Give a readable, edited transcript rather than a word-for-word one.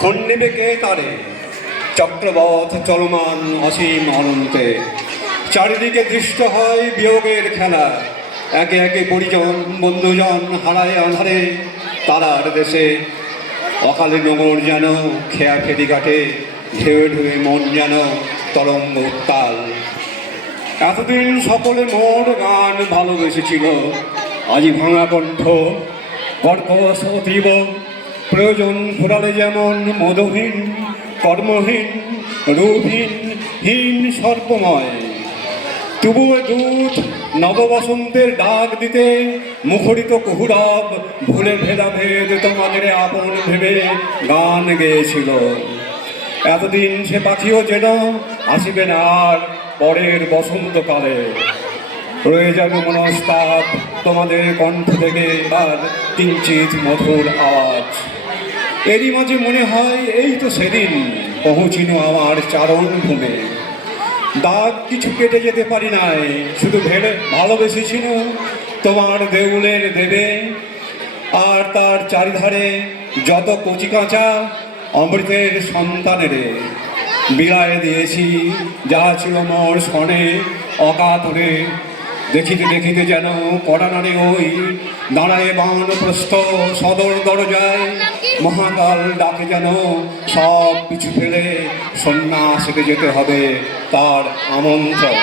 খন্ডিবে কে তারে চক্রবৎ চলমান অসীম অনন্তে। চারিদিকে দৃষ্ট হয় বিয়োগের খেলা, একে একে পরিজন বন্ধুজন হারায় আধারে তারার দেশে। অকালে নগর যেন খেয়া ফেরিঘাটে, ঢেউয়ে ঢেউয়ে মন যেন তরঙ্গ উত্তাল। এতদিন সকলে মোর গান ভালোবেসেছিল, আজি ভাঙা কণ্ঠ কর্কশ অতীব। প্রয়োজন ফুরালে যেমন মদহীন কর্মহীন রূপহীন হীন সর্বময়। তবুও দূত নববসন্তের ডাক দিতে মুখরিত কুহুরব ভুলে ভেদাভেদ তোমাদের আপন ভেবে গান গেয়েছিল। এতদিন সে পাখিও যেন আসিবে না আর পরের বসন্তকালে। রয়ে যাবে মনস্তাপ তোমাদের কণ্ঠ থেকে আর কিঞ্চিত মধুর আওয়াজ। এরই মাঝে মনে হয় এই তো সেদিন পৌঁছিনো আমার চারণ ভূমে। দাগ কিছু কেটে যেতে পারি নাই, শুধু ভেবে ভালোবেসেছিল তোমার দেউলের দেবে। আর তার চারিধারে যত কচি কাঁচা অমৃতের সন্তানের বিলায় দিয়েছি যা ছিল মোর সনে অকাতরে। দেখিতে দেখিতে যেন কড়ানারে ওই দাঁড়ায় বানপ্রস্থ সদর দরজায়। মহাকাল ডাকে যেন সব কিছু ফেলে সন্ন্যাসীতে যেতে হবে তার আমন্ত্রণ।